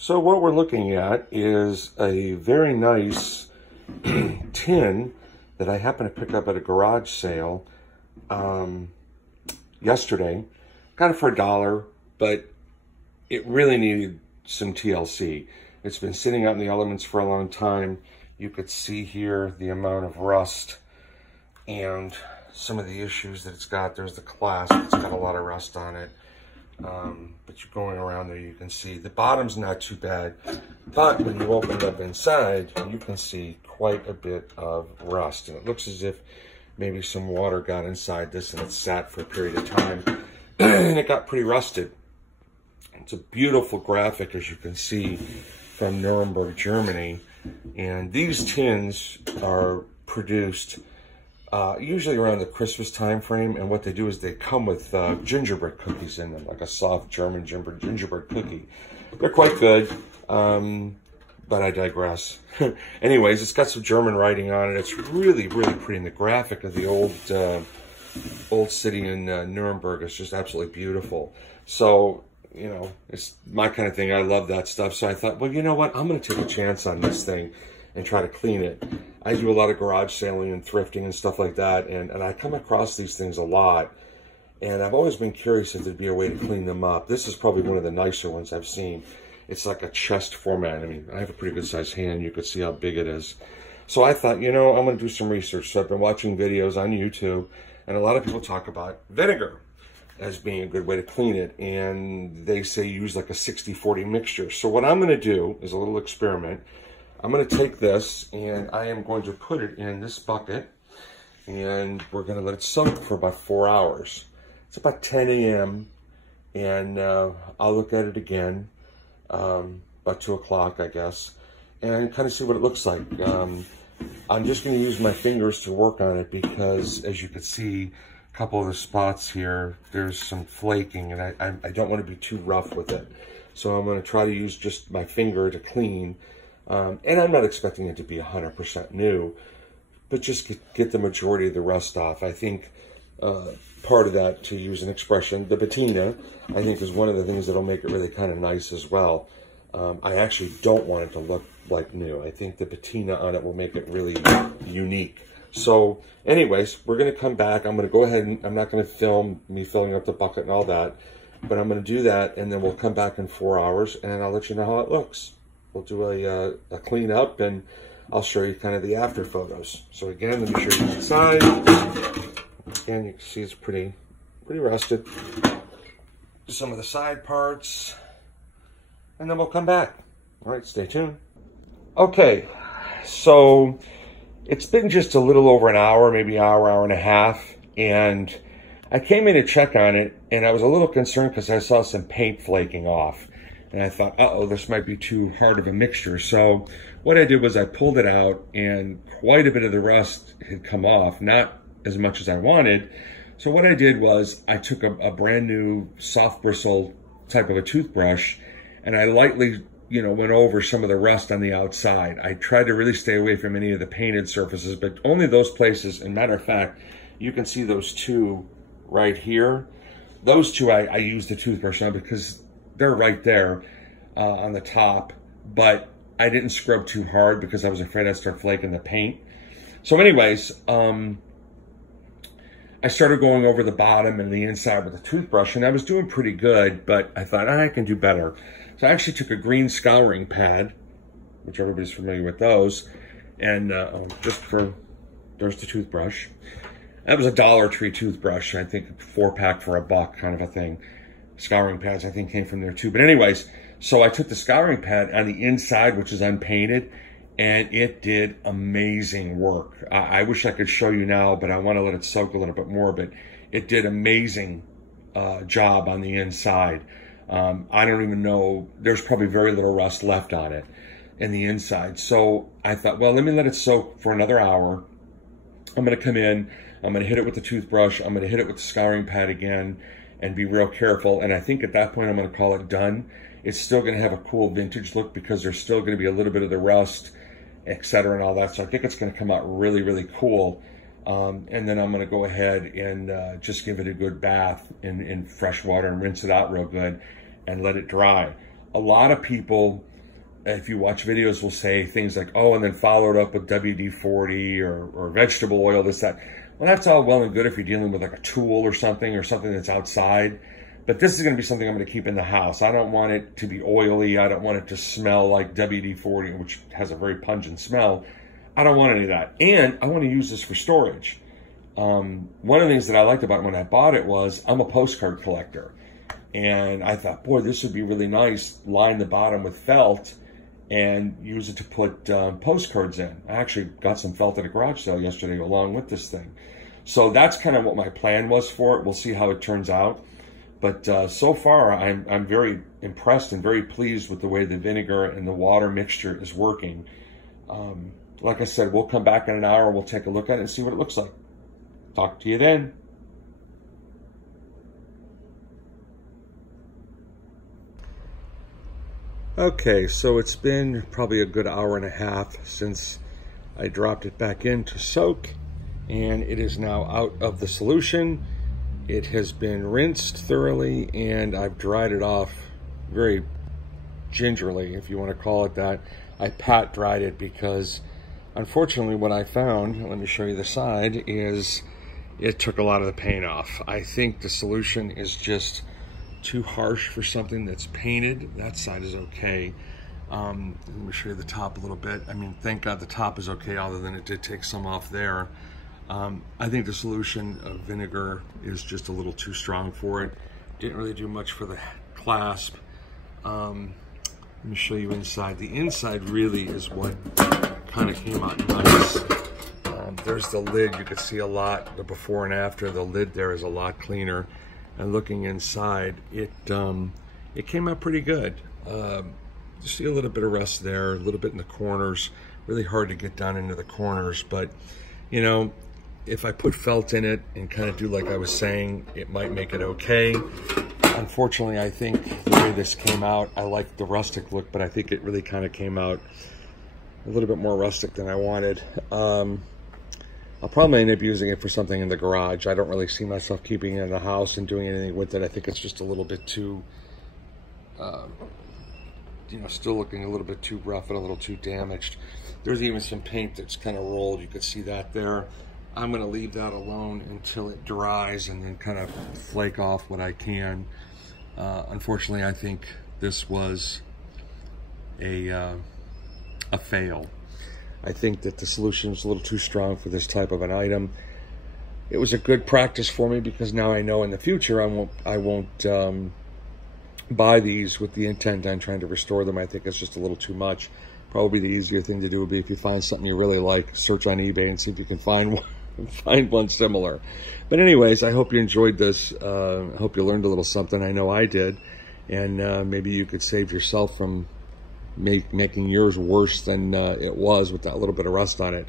So what we're looking at is a very nice tin that I happened to pick up at a garage sale yesterday. Got it for $1, but it really needed some TLC. It's been sitting out in the elements for a long time. You could see here the amount of rust and some of the issues that it's got. There's the clasp, it's got a lot of rust on it. But you're going around there, you can see the bottom's not too bad, but when you open it up inside, you can see quite a bit of rust, and it looks as if maybe some water got inside this and it sat for a period of time and it got pretty rusted. It's a beautiful graphic, as you can see, from Nuremberg, Germany, and these tins are produced usually around the Christmas time frame, and what they do is they come with gingerbread cookies in them, like a soft German gingerbread cookie. They're quite good, but I digress. Anyways, it's got some German writing on it. It's really, really pretty, and the graphic of the old city in Nuremberg is just absolutely beautiful. So, you know, it's my kind of thing. I love that stuff. So I thought, well, you know what? I'm going to take a chance on this thing and try to clean it. I do a lot of garage sailing and thrifting and stuff like that, and I come across these things a lot, and I've always been curious if there'd be a way to clean them up. This is probably one of the nicer ones I've seen. It's like a chest format. I mean, I have a pretty good sized hand. You could see how big it is. So I thought, you know, I'm going to do some research. So I've been watching videos on YouTube, and a lot of people talk about vinegar as being a good way to clean it, and they say use like a 60-40 mixture. So what I'm going to do is a little experiment. I'm going to take this and I am going to put it in this bucket, and we're going to let it soak for about 4 hours. It's about 10 a.m. and I'll look at it again about 2 o'clock, I guess, and kind of see what it looks like. I'm just going to use my fingers to work on it because, as you can see, a couple of the spots here, there's some flaking, and I don't want to be too rough with it. So I'm going to try to use just my finger to clean. And I'm not expecting it to be 100% new, but just get the majority of the rust off. I think part of that, to use an expression, the patina, I think is one of the things that'll make it really kind of nice as well. I actually don't want it to look like new. I think the patina on it will make it really unique. So anyways, we're going to come back. I'm going to go ahead and I'm not going to film me filling up the bucket and all that, but I'm going to do that, and then we'll come back in 4 hours and I'll let you know how it looks. We'll do a clean up, and I'll show you kind of the after photos. So again, let me show you the side. Again, you can see it's pretty rusted. Some of the side parts, and then we'll come back. All right, stay tuned. Okay, so it's been just a little over an hour, maybe hour and a half, and I came in to check on it, and I was a little concerned because I saw some paint flaking off. And I thought, uh-oh, this might be too hard of a mixture. So what I did was I pulled it out, and quite a bit of the rust had come off, not as much as I wanted. So what I did was I took a brand new soft bristle type of a toothbrush, and I lightly, you know, went over some of the rust on the outside. I tried to really stay away from any of the painted surfaces, but only those places. And matter of fact, you can see those two right here. Those two I used the toothbrush on because they're right there on the top, but I didn't scrub too hard because I was afraid I'd start flaking the paint. So anyways, I started going over the bottom and the inside with the toothbrush, and I was doing pretty good, but I thought, I can do better. So I actually took a green scouring pad, which everybody's familiar with those, and there's the toothbrush. That was a Dollar Tree toothbrush, I think 4-pack for $1 kind of a thing. Scouring pads, I think, came from there too. But anyways, so I took the scouring pad on the inside, which is unpainted, and it did amazing work. I wish I could show you now, but I want to let it soak a little bit more, but it did amazing job on the inside. I don't even know, there's probably very little rust left on it in the inside. So I thought, well, let me let it soak for another hour. I'm going to come in, I'm going to hit it with the toothbrush, I'm going to hit it with the scouring pad again, and be real careful. And I think at that point I'm going to call it done. It's still going to have a cool vintage look because there's still going to be a little bit of the rust, etc. and all that. So I think it's going to come out really, really cool. And then I'm going to go ahead and just give it a good bath in fresh water and rinse it out real good and let it dry. A lot of people, if you watch videos, will say things like, oh, and then followed up with WD-40 or vegetable oil, this, that. Well, that's all well and good if you're dealing with like a tool or something that's outside. But this is going to be something I'm going to keep in the house. I don't want it to be oily. I don't want it to smell like WD-40, which has a very pungent smell. I don't want any of that. And I want to use this for storage. One of the things that I liked about it when I bought it was I'm a postcard collector. And I thought, boy, this would be really nice. Line the bottom with felt and use it to put postcards in. I actually got some felt at a garage sale yesterday along with this thing. So that's kind of what my plan was for it. We'll see how it turns out. But so far, I'm very impressed and very pleased with the way the vinegar and the water mixture is working. Like I said, we'll come back in an hour. We'll take a look at it and see what it looks like. Talk to you then. Okay, so it's been probably a good hour and a half since I dropped it back in to soak, and it is now out of the solution. It has been rinsed thoroughly, and I've dried it off very gingerly, if you want to call it that. I pat dried it because, unfortunately, what I found, let me show you the side, is it took a lot of the paint off. I think the solution is just too harsh for something that's painted. That side is okay. Let me show you the top a little bit. I mean, thank God the top is okay, other than it did take some off there. I think the solution of vinegar is just a little too strong for it. Didn't really do much for the clasp. Let me show you inside. The inside really is what kind of came out nice. There's the lid. You can see a lot, the before and after. The lid there is a lot cleaner. And looking inside, it came out pretty good. You see a little bit of rust there, a little bit in the corners. Really hard to get down into the corners, but you know, if I put felt in it and kind of do like I was saying, it might make it okay. Unfortunately, I think the way this came out, I like the rustic look, but I think it really kind of came out a little bit more rustic than I wanted. I'll probably end up using it for something in the garage. I don't really see myself keeping it in the house and doing anything with it. I think it's just a little bit too, you know, still looking a little bit too rough and a little too damaged. There's even some paint that's kind of rolled. You could see that there. I'm going to leave that alone until it dries and then kind of flake off what I can. Unfortunately, I think this was a fail. I think that the solution was a little too strong for this type of an item. It was a good practice for me because now I know in the future I won't buy these with the intent on trying to restore them. I think it's just a little too much. Probably the easier thing to do would be, if you find something you really like, search on eBay and see if you can find one similar. But anyways, I hope you enjoyed this. I hope you learned a little something. I know I did. And maybe you could save yourself from making yours worse than it was with that little bit of rust on it.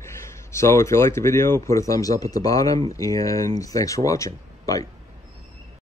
So if you liked the video, put a thumbs up at the bottom, and thanks for watching. Bye.